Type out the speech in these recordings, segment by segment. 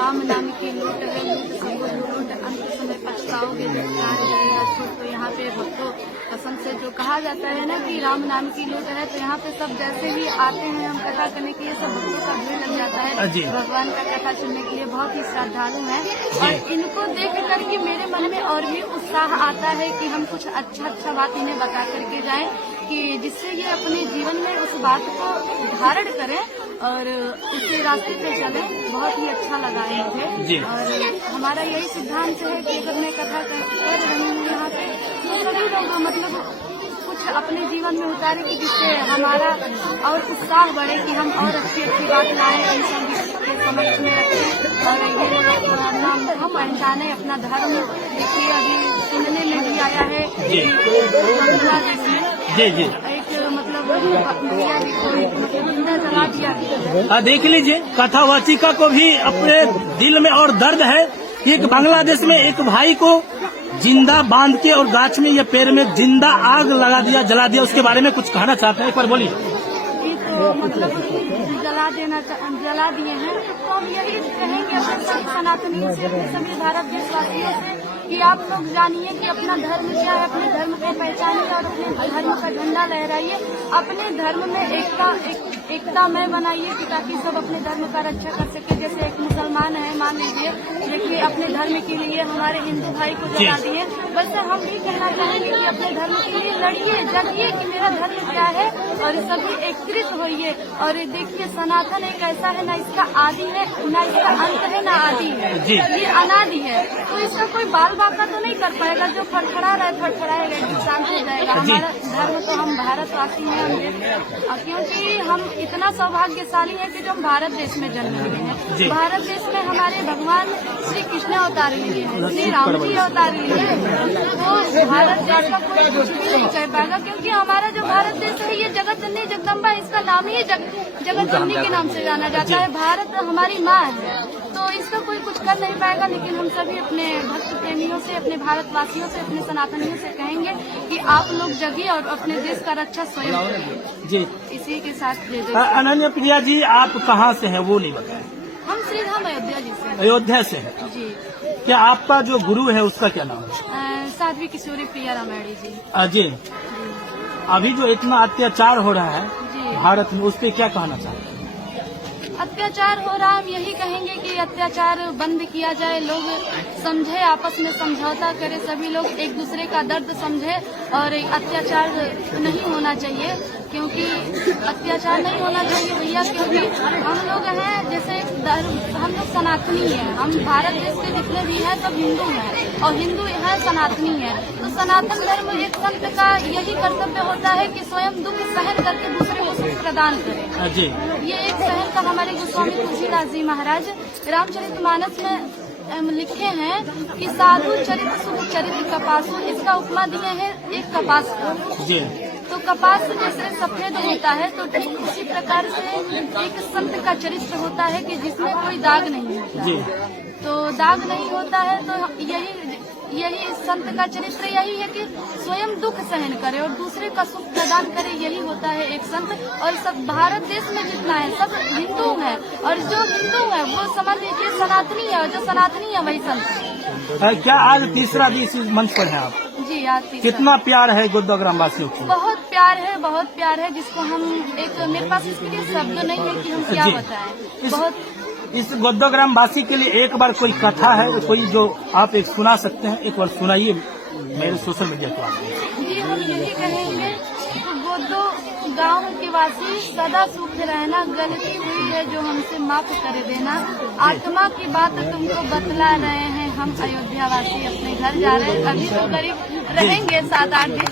राम नाम की लूट है, लूट सब लूट, अंत समय पछताओगे जब प्राण जाएगा छूट। तो यहाँ पे भक्तों पसंद से जो कहा जाता है ना कि राम नाम की लूट है, तो यहाँ पे सब जैसे ही आते हैं हम कथा करने के लिए, सब भक्तों का भीड़ लग जाता है भगवान का कथा सुनने के लिए। बहुत ही श्रद्धालु है और इनको देख करके मेरे मन में और भी उत्साह आता है कि हम कुछ अच्छा बात इन्हें बता करके जाएं, कि जिससे ये अपने जीवन में उस बात को धारण करें और उसी रास्ते पे चले। बहुत ही अच्छा लगा है मुझे और हमारा यही सिद्धांत है कि अगर मैं कथा कर रही हूँ यहाँ पे, तो सभी लोग मतलब कुछ अपने जीवन में उतारे कि जिससे हमारा और उत्साह बढ़े कि हम और अच्छी बात लाएं, इन सब के समक्ष में रखें और ये नाम हम पहचाने अपना धर्म। देखिए अभी सुनने में भी आया है बांग्लादेश में एक मतलब जिंदा जला दिया। देख लीजिए, कथावाचिका को भी अपने दिल में और दर्द है कि एक बांग्लादेश में एक भाई को जिंदा बांध के और गाछ में या पेड़ में जिंदा आग लगा दिया, जला दिया। उसके बारे में कुछ कहना चाहते हैं, एक बार बोलिए। तो मतलब जला दिए हैं, तो हम यही कहेंगे अपने सभी सनातनियों से, अपने सभी भारत देशवासियों से कि आप लोग जानिए कि अपना धर्म क्या है, अपने धर्म को पहचानिए और अपने धर्म का झंडा लहराइए। अपने धर्म में एकता में बनाइए कि ताकि सब अपने धर्म का रक्षा कर सके। जैसे एक मुसलमान है, मान लीजिए, देखिए अपने धर्म के लिए हमारे हिंदू भाई को जला दिए, वैसे हम भी कहना चाहेंगे कि अपने धर्म के लिए लड़िए, जगिए कि मेरा धर्म क्या है और सभी एकत्रित होइए। और देखिए सनातन एक ऐसा है, ना इसका आदि है ना इसका अंत है, ना आदि है, ये अनादि है। तो इसका कोई बाल बाका तो नहीं कर पाएगा, जो फड़फड़ा रहा है फड़फड़ाएगा, शांत हो जाएगा। हमारा धर्म तो हम भारतवासी हैं, क्योंकि हम इतना सौभाग्यशाली है कि जो हम भारत देश में जन्म लिए हैं। भारत देश में हमारे भगवान श्री कृष्ण अवतार लिए हैं, श्री राम जी अवतार लिए हैं। तो भारत देश का कोई कुछ भी नहीं कह पाएगा, क्योंकि हमारा जो भारत देश है ये जगत जननी जगदम्बा, इसका नाम ही जगत जननी के नाम से जाना जाता है। भारत हमारी माँ है, तो इसका कोई कुछ कर नहीं पाएगा। लेकिन हम सभी अपने भक्त प्रेमियों से, अपने भारतवासियों से, अपने सनातनियों से कहेंगे कि आप लोग जगिए और अपने देश का रक्षा स्वयं करिए। जी, इसी के साथ अनन्या प्रिया जी, आप कहाँ से हैं वो नहीं बताएं। हम श्रीधाम अयोध्या जी से। अयोध्या से है जी। क्या आपका जो गुरु है उसका क्या नाम है? साध्वी किशोरी प्रिया रामायणी जी। जी। अभी जो इतना अत्याचार हो रहा है भारत में, उस पर क्या कहना चाहते हैं? अत्याचार हो रहा, हम यही कहेंगे कि अत्याचार बंद किया जाए, लोग समझे, आपस में समझौता करें, सभी लोग एक दूसरे का दर्द समझे और अत्याचार नहीं होना चाहिए, क्योंकि अत्याचार नहीं होना चाहिए भैया। क्योंकि हम लोग हैं, जैसे हम लोग सनातनी हैं, हम भारत देश के जितने भी हैं सब हिंदू हैं और हिंदू है सनातनी है। तो सनातन धर्म एक संत का यही कर्तव्य होता है कि स्वयं दुख सहन करके दूसरे को सुख प्रदान करे। ये एक सहन का हमारे गोस्वामी तुलसीदास जी महाराज रामचरितमानस में लिखे हैं कि साधु चरित सुख चरित कपासु, इसका उपमा दिए हैं एक कपास को। तो कपास जैसे सफेद होता है, तो ठीक उसी प्रकार से एक संत का चरित्र होता है कि जिसमें कोई दाग नहीं होता। तो दाग नहीं होता है, तो यही संत का चरित्र यही है कि स्वयं दुख सहन करे और दूसरे का सुख प्रदान करे, यही होता है एक संत। और सब भारत देश में जितना है सब हिंदू है, और जो हिंदू है वो समझ लीजिए सनातनी है, और जो सनातनी है वही संत है। क्या आज तीसरा भी इस मंच पर है आप? जी, आज कितना प्यार है गोद्दग्राम वासियों को? बहुत प्यार है, बहुत प्यार है, जिसको हम मेरे पास इसके लिए शब्द नहीं है कि हम क्या बताएं। बहुत इस गोद्दग्राम वासी के लिए एक बार कोई कथा है, कोई जो आप एक सुना सकते हैं, एक बार सुनाइए मेरे सोशल मीडिया को। जी, हम यही कहेंगे कि गोदो गांव के वासी सदा सुख रहना, गलती हुई है जो हमसे माफ कर देना, आत्मा की बात तुमको बतला रहे हैं, हम अयोध्या वासी अपने घर जा रहे हैं। अभी तो करीब रहेंगे 7-8 दिन।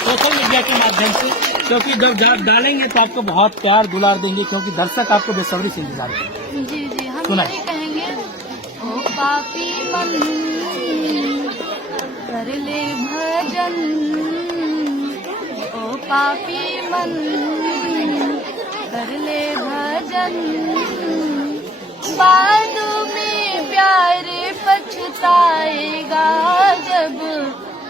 सोशल मीडिया के माध्यम से, क्योंकि जब डालेंगे तो आपको बहुत प्यार दुलार देंगे, क्योंकि दर्शक आपको बेसब्री से इंतजार करेंगे। जी जी, हम यही कहेंगे, ओ पापी मन कर ले भजन, ओ पापी मन कर ले भजन, बाद में प्यार पछताएगा जब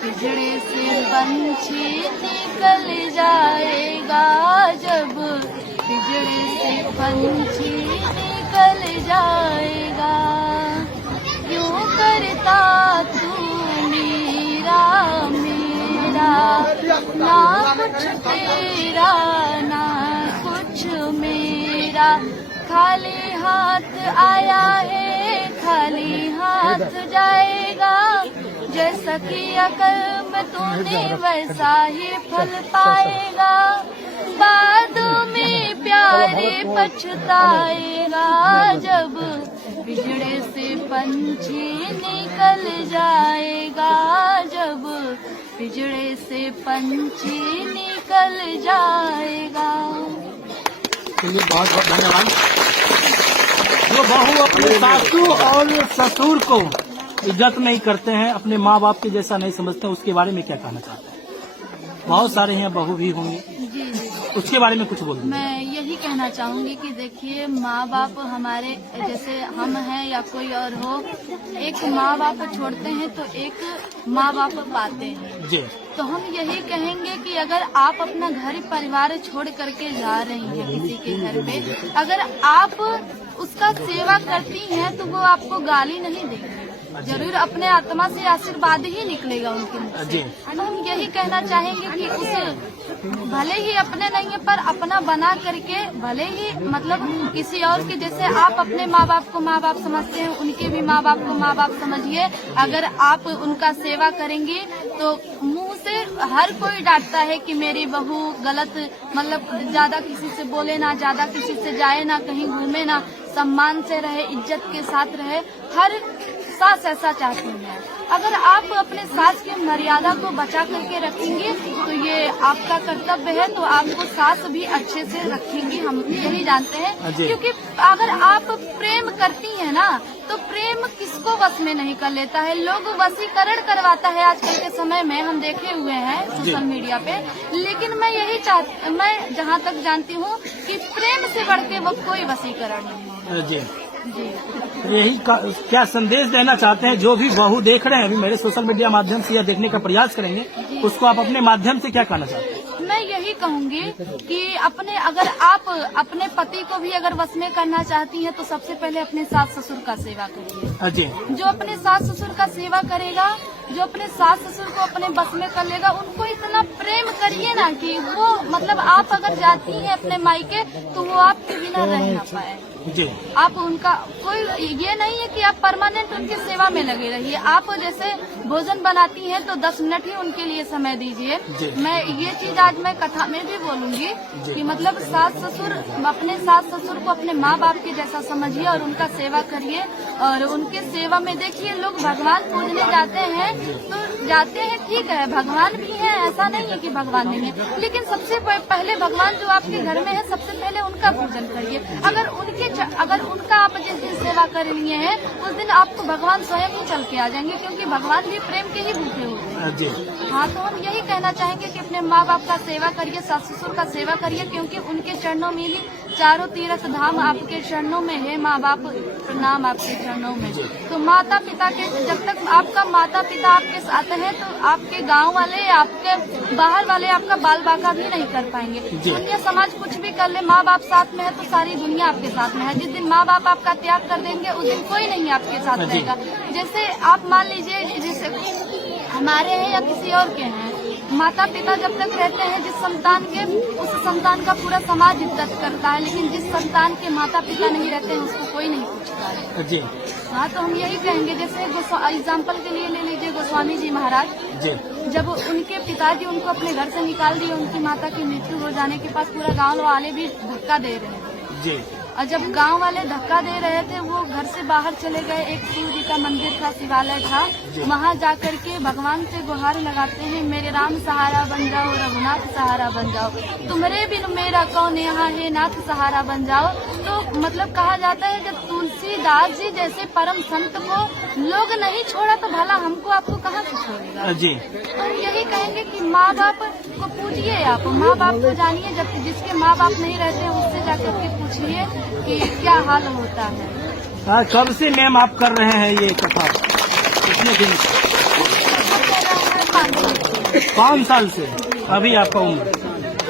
पिंजड़े से पंछी निकल जाएगा, जब खाली हाथ आया है खाली हाथ जाएगा, जैसा किया कर्म तूने वैसा ही फल पाएगा, बाद में प्यारे पछताएगा, जब पिंजड़े से पंछी निकल जाएगा, जब पिंजड़े से पंछी निकल जाएगा। चलिए बहुत बहुत धन्यवाद। जो बहू अपने सासू और ससुर को इज्जत नहीं करते हैं, अपने माँ बाप के जैसा नहीं समझते हैं, उसके बारे में क्या कहना चाहते हैं? बहुत सारे यहाँ बहू भी होंगे, जी उसके बारे में कुछ बोल दीजिए। मैं यही कहना चाहूंगी कि देखिए, माँ बाप हमारे जैसे हम हैं या कोई और हो, एक माँ बाप छोड़ते हैं तो एक माँ बाप पाते हैं। जी। तो हम यही कहेंगे कि अगर आप अपना घर परिवार छोड़ करके जा रही हैं किसी के घर पे, अगर आप उसका सेवा करती हैं तो वो आपको गाली नहीं देगी, जरूर अपने आत्मा से आशीर्वाद ही निकलेगा उनके मुख से। तो हम यही कहना चाहेंगे कि उसे भले ही अपने नहीं है पर अपना बना करके, भले ही मतलब किसी और के जैसे आप अपने माँ बाप को माँ बाप समझते हैं, उनके भी माँ बाप को माँ बाप समझिए। अगर आप उनका सेवा करेंगी तो मुंह से हर कोई डांटता है कि मेरी बहू गलत, मतलब ज्यादा किसी से बोले ना, ज्यादा किसी से जाए ना, कहीं घूमे ना, सम्मान से रहे, इज्जत के साथ रहे, हर सास ऐसा चाहती है। अगर आप अपने सास की मर्यादा को बचा करके रखेंगे तो ये आपका कर्तव्य है, तो आपको सास भी अच्छे से रखेंगी, हम यही जानते हैं। क्योंकि अगर आप प्रेम करती हैं ना, तो प्रेम किसको वश में नहीं कर लेता है, लोग वशीकरण करवाता है आजकल के समय में, हम देखे हुए हैं सोशल मीडिया पे। लेकिन मैं मैं जहाँ तक जानती हूँ कि प्रेम से बढ़ के वो कोई वशीकरण नहीं है। जी। यही क्या संदेश देना चाहते हैं जो भी बहू देख रहे हैं अभी मेरे सोशल मीडिया माध्यम से या देखने का प्रयास करेंगे, उसको आप अपने माध्यम से क्या कहना चाहते हैं? मैं यही कहूंगी कि अगर आप अपने पति को भी अगर वश में करना चाहती हैं तो सबसे पहले अपने सास ससुर का सेवा करिए। जी। जो अपने सास ससुर का सेवा करेगा, जो अपने सास ससुर को अपने बस में कर लेगा, उनको इतना प्रेम करिए ना कि वो मतलब आप अगर जाती हैं अपने मायके तो वो आपके बिना रह ना पाए। जी। आप उनका कोई ये नहीं है कि आप परमानेंट उनकी सेवा में लगे रहिए। आप जैसे भोजन बनाती हैं तो 10 मिनट ही उनके लिए समय दीजिए। मैं ये चीज आज मैं कथा में भी बोलूंगी कि मतलब सास ससुर, अपने सास ससुर को अपने माँ बाप के जैसा समझिए और उनका सेवा करिए। और उनके सेवा में देखिए, लोग भगवान पूजने जाते हैं तो जाते हैं, ठीक है, भगवान भी है, ऐसा नहीं है कि भगवान नहीं है, लेकिन सबसे पहले भगवान जो आपके घर में है, सबसे पहले उनका पूजन करिए। अगर उनका आप जिस दिन सेवा कर लिए हैं उस दिन आपको भगवान स्वयं ही चल के आ जाएंगे, क्योंकि भगवान भी प्रेम के ही भूखे होते हैं। हाँ, तो हम यही कहना चाहेंगे कि अपने माँ बाप का सेवा करिए, सास ससुर का सेवा करिए, क्योंकि उनके चरणों में ही चारों तीर्थ धाम आपके चरणों में है। माँ बाप प्रणाम आपके चरणों में। तो माता पिता के, जब तक आपका माता पिता आपके साथ है तो आपके गांव वाले, आपके बाहर वाले आपका बाल बाका भी नहीं कर पाएंगे। दुनिया समाज कुछ भी कर ले, माँ बाप साथ में है तो सारी दुनिया आपके साथ में है। जिस दिन माँ बाप आपका त्याग कर देंगे उस दिन कोई नहीं आपके साथ रहेगा। जैसे आप मान लीजिए, जैसे हमारे हैं या किसी और के हैं, माता पिता जब तक रहते हैं जिस संतान के, उस संतान का पूरा समाज इज्जत करता है, लेकिन जिस संतान के माता पिता नहीं रहते हैं उसको कोई नहीं पूछता है। जी। हाँ, तो हम यही कहेंगे, जैसे एग्जाम्पल के लिए ले लीजिए गोस्वामी जी महाराज जी। जब उनके पिताजी उनको अपने घर से निकाल दिए, उनकी माता की मृत्यु हो जाने के पास पूरा गाँव वाले भी धक्का दे रहे थे जी। और जब गांव वाले धक्का दे रहे थे, वो घर से बाहर चले गए। एक शिव जी का मंदिर था, शिवालय था, वहां जाकर के भगवान से गुहार लगाते हैं, मेरे राम सहारा बन जाओ, रघुनाथ सहारा बन जाओ, तुम्हारे बिन मेरा कौन यहाँ है, नाथ सहारा बन जाओ। तो मतलब कहा जाता है जब तुलसीदास जी जैसे परम संत को लोग नहीं छोड़ा तो भला हमको आपको कहाँ से छोड़ेगा जी। तो हम यही कहेंगे कि माँ बाप को पूछिए, आप माँ बाप को जानिए, जब जिसके माँ बाप नहीं रहते हैं उससे जाकर के पूछिए कि क्या हाल होता है। कब से मैम आप कर रहे हैं ये कथा? कितने दिन? 5 साल से। अभी आपका उम्र?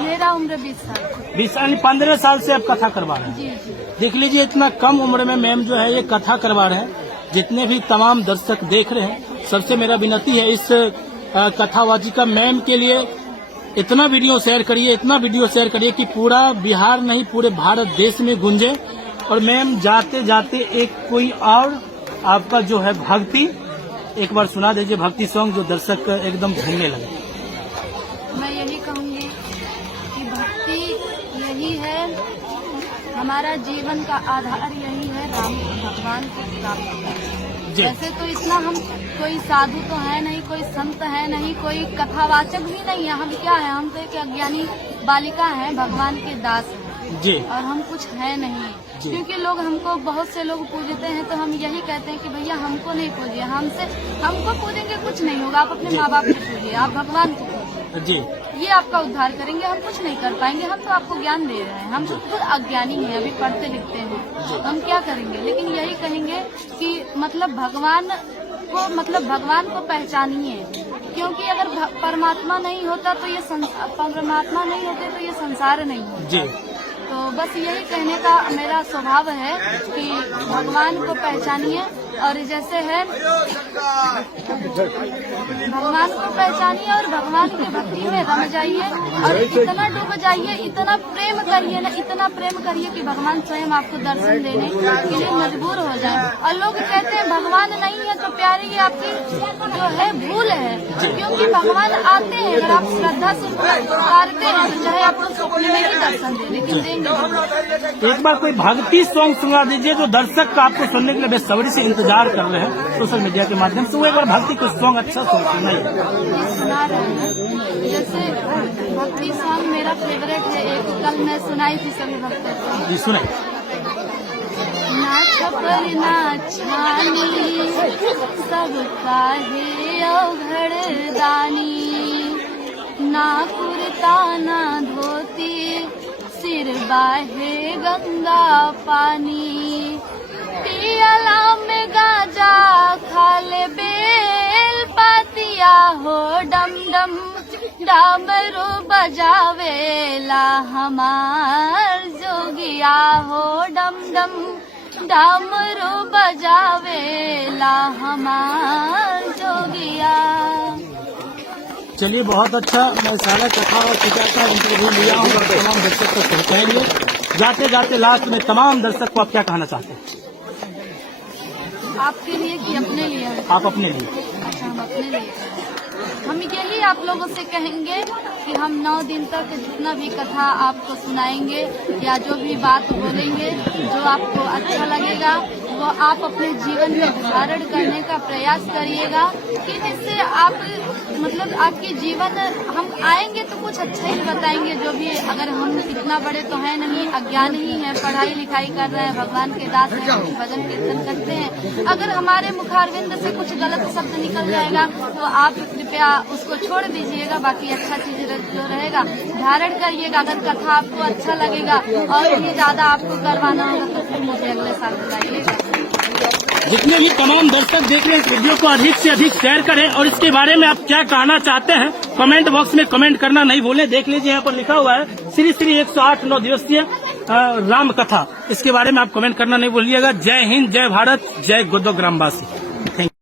मेरा उम्र 20 साल। 15 साल से आप कथा करवा रहे हैं जी। देख लीजिए, इतना कम उम्र में मैम जो है ये कथा करवा रहे हैं। जितने भी तमाम दर्शक देख रहे हैं, सबसे मेरा विनती है इस कथावाचिका मैम के लिए इतना वीडियो शेयर करिए, इतना वीडियो शेयर करिए कि पूरा बिहार नहीं पूरे भारत देश में गूंजे और मैम जाते जाते एक कोई और आपका जो है भक्ति एक बार सुना दीजिए, भक्ति सॉन्ग जो दर्शक एकदम झूमने लगे। मैं यही कहूंगी कि भक्ति यही है, हमारा जीवन का आधार यही है, राम भगवान को प्राप्त करना। जी। वैसे तो इतना हम कोई साधु तो है नहीं, कोई संत है नहीं, कोई कथावाचक भी नहीं है। हम क्या है, हम तो एक अज्ञानी बालिका है, भगवान के दास हैं जी। और हम कुछ है नहीं। क्योंकि लोग हमको, बहुत से लोग पूजते हैं तो हम यही कहते हैं कि भैया हमको नहीं पूजिए, हमको पूजेंगे कुछ नहीं होगा, आप अपने माँ बाप को पूजिए, आप भगवान को पूजिए जी। ये आपका उद्धार करेंगे। हम कुछ नहीं कर पाएंगे, हम तो आपको ज्ञान दे रहे हैं, हम तो खुद अज्ञानी हैं, अभी पढ़ते लिखते हैं, हम क्या करेंगे। लेकिन यही कहेंगे कि मतलब भगवान को पहचानिए, क्योंकि अगर परमात्मा नहीं होता तो ये परमात्मा नहीं होते तो ये संसार नहीं होता। जी। तो बस यही कहने का मेरा स्वभाव है कि भगवान को पहचानिए, और जैसे है भगवान को पहचानिए और भगवान की भक्ति में रम जाइए और इतना डूब जाइए, इतना प्रेम करिए ना, इतना प्रेम करिए कि भगवान स्वयं आपको दर्शन देने के लिए मजबूर हो जाए। और लोग कहते हैं भगवान नहीं है तो प्यारी ये आपकी जो है भूल है, क्योंकि भगवान आते हैं, अगर आप श्रद्धा से पुकारते हैं तो चाहे आपको सपने में ही दर्शन दे, लेकिन देंगे। एक बार कोई भक्ति सॉन्ग सुना दीजिए जो दर्शक आपको सुनने के लिए बेसब्री से इंतजार कर रहे हैं सोशल मीडिया के माध्यम से। वो एक बार भक्ति को सॉन्ग अच्छा सुनाइए। ये सुना रहे हैं, जैसे भक्ति सॉन्ग मेरा फेवरेट है, एक कल मैं सुनाई थी सभी भक्तों को। जी सुने। ना छपर ना छानी सब काहे अवघड़ दानी, ना कुर्ता ना धोती सिर बाहे गंगा पानी, पियला में गाजा खाले बेल पातिया हो, डम डम डामरू बजावेला हमार जोगिया हो, डम डम डामरू बजावेला हमार जोगिया। चलिए बहुत अच्छा, मैं सारा कथा और पिता का इंटरव्यू लिया हूँ और तमाम दर्शक तक पहुँचाएंगे। जाते जाते लास्ट में तमाम दर्शक को आप क्या कहना चाहते हैं? आपके लिए कि अपने लिए? आप अपने लिए। अच्छा, हम अपने लिए। हम यही आप लोगों से कहेंगे कि हम 9 दिन तक जितना भी कथा आपको सुनाएंगे या जो भी बात बोलेंगे जो आपको अच्छा लगेगा वो आप अपने जीवन में धारण करने का प्रयास करिएगा, कि जिससे आप मतलब आपके जीवन, हम आएंगे तो कुछ अच्छा ही बताएंगे। जो भी, अगर हम इतना बड़े तो है नहीं, अज्ञान ही है, पढ़ाई लिखाई कर रहे हैं, भगवान के दास हैं, भजन कीर्तन करते हैं, अगर हमारे मुखारविंद से कुछ गलत शब्द निकल जाएगा तो आप कृपया उसको छोड़ दीजिएगा, बाकी अच्छा चीज जो रहेगा धारण करिएगा। अगर कथा आपको अच्छा लगेगा और भी ज्यादा आपको करवाना होगा तो फिर मुझे अगले साल बुलाइएगा। जितने भी तमाम दर्शक देख रहे हैं इस वीडियो को अधिक से अधिक शेयर करें, और इसके बारे में आप क्या कहना चाहते हैं कमेंट बॉक्स में कमेंट करना नहीं भूलें। देख लीजिए यहाँ पर लिखा हुआ है श्री श्री 108 9 दिवसीय राम कथा, इसके बारे में आप कमेंट करना नहीं भूलिएगा। जय हिंद, जय भारत, जय गोदो ग्रामवासी।